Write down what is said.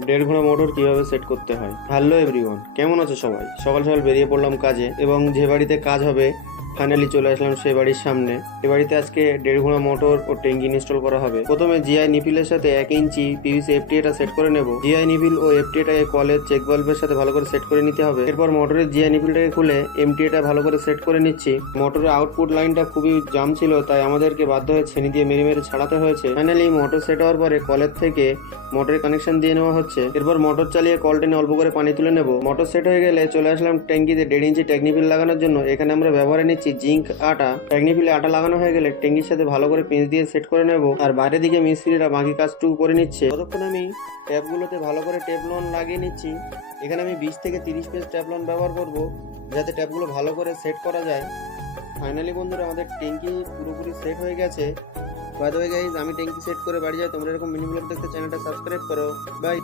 দেড় ঘোড়া মোটর কীভাবে সেট করতে হয়? হ্যালো এভরিওয়ান কেমন আছো সবাই? সকাল সকাল বেরিয়ে পড়লাম কাজে এবং যে বাড়িতে কাজ হবে ফাইনালি চলে আসলাম সেই বাড়ির সামনে। এ বাড়িতে আজকে দেড় ঘোড়া মোটর ও ট্যাঙ্কি ইনস্টল করা হবে। প্রথমে জিআই নিপিলের সাথে এক ইঞ্চি পিভিসি এফটিএটা সেট করে নেব। জিআই নিপিল ও এফটিএটাকে কলের চেক বাল্বের সাথে ভালো করে সেট করে নিতে হবে। এরপর মোটরের জিআই নিপিলটাকে খুলে এমটিএটা ভালো করে সেট করে নিচ্ছি। মোটরের আউটপুট লাইনটা খুবই জাম ছিল, তাই আমাদেরকে বাধ্য হয়ে ছেনি দিয়ে মেরে মেরে ছাড়াতে হয়েছে। ফাইনালি মোটর সেট হওয়ার পরে কলের থেকে মোটরের কানেকশন দিয়ে নেওয়া হচ্ছে। এরপর মোটর চালিয়ে কল টেনে অল্প করে পানি তুলে নেব। মোটর সেট হয়ে গেলে চলে আসলাম ট্যাঙ্কিতে দেড় ইঞ্চি টেকনিপিল লাগানোর জন্য। এখানে আমরা ব্যবহারে নিচ্ছি জিঙ্ক আটা। টেকনিপিলে আটা লাগানো হয়ে গেলে ট্যাঙ্কির সাথে ভালো করে পিঁচ দিয়ে সেট করে নেব। আর বাইরে দিকে মিস্ত্রিরা বাকি কাজটুকু করে নিচ্ছে। ততক্ষণ আমি ট্যাপগুলোতে ভালো করে টেপলন লাগিয়ে নিচ্ছি। এখানে আমি বিশ থেকে তিরিশ পিস ট্যাপলন ব্যবহার করব, যাতে ট্যাপগুলো ভালো করে সেট করা যায়। ফাইনালি বন্ধুরা, আমাদের ট্যাঙ্কি পুরোপুরি সেট হয়ে গেছে। বাই দ্য ওয়ে গাইজ আমি ট্যাঙ্কি সেট করে বাড়ি যাই। তোমরা এরকম মিনি ব্লগ দেখতে চ্যানেলটা সাবস্ক্রাইব করো। বাই